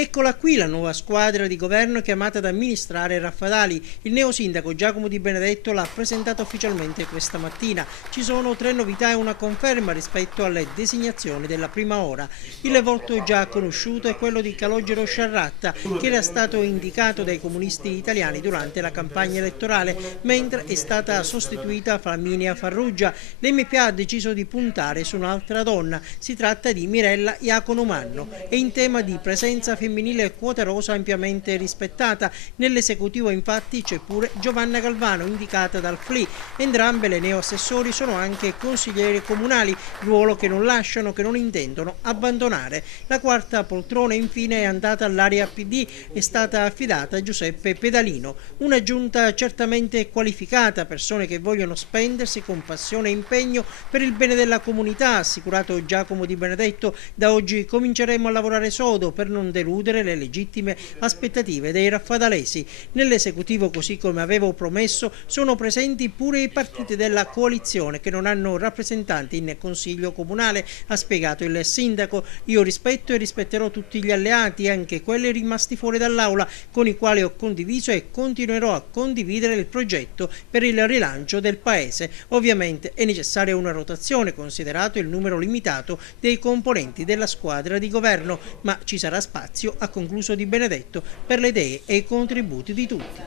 Eccola qui la nuova squadra di governo chiamata ad amministrare Raffadali. Il neosindaco Giacomo Di Benedetto l'ha presentata ufficialmente questa mattina. Ci sono 3 novità e una conferma rispetto alle designazioni della prima ora. Il volto già conosciuto è quello di Calogero Sciarratta, che era stato indicato dai comunisti italiani durante la campagna elettorale, mentre è stata sostituita Flaminia Farrugia. L'MPA ha deciso di puntare su un'altra donna. Si tratta di Mirella Iaconomanno e in tema di presenza femminile e quota rosa ampiamente rispettata. Nell'esecutivo infatti c'è pure Giovanna Galvano, indicata dal FLI. Entrambe le neoassessori sono anche consiglieri comunali, ruolo che non lasciano, che non intendono abbandonare. La quarta poltrona infine è andata all'area PD, è stata affidata a Giuseppe Pedalino. Una giunta certamente qualificata, persone che vogliono spendersi con passione e impegno per il bene della comunità, ha assicurato Giacomo Di Benedetto. Da oggi cominceremo a lavorare sodo per non deludere le legittime aspettative dei raffadalesi. Nell'esecutivo, così come avevo promesso, sono presenti pure i partiti della coalizione che non hanno rappresentanti in consiglio comunale, ha spiegato il sindaco. Io rispetto e rispetterò tutti gli alleati, anche quelli rimasti fuori dall'aula, con i quali ho condiviso e continuerò a condividere il progetto per il rilancio del paese. Ovviamente è necessaria una rotazione, considerato il numero limitato dei componenti della squadra di governo, ma ci sarà spazio, ha concluso Di Benedetto, per le idee e i contributi di tutti.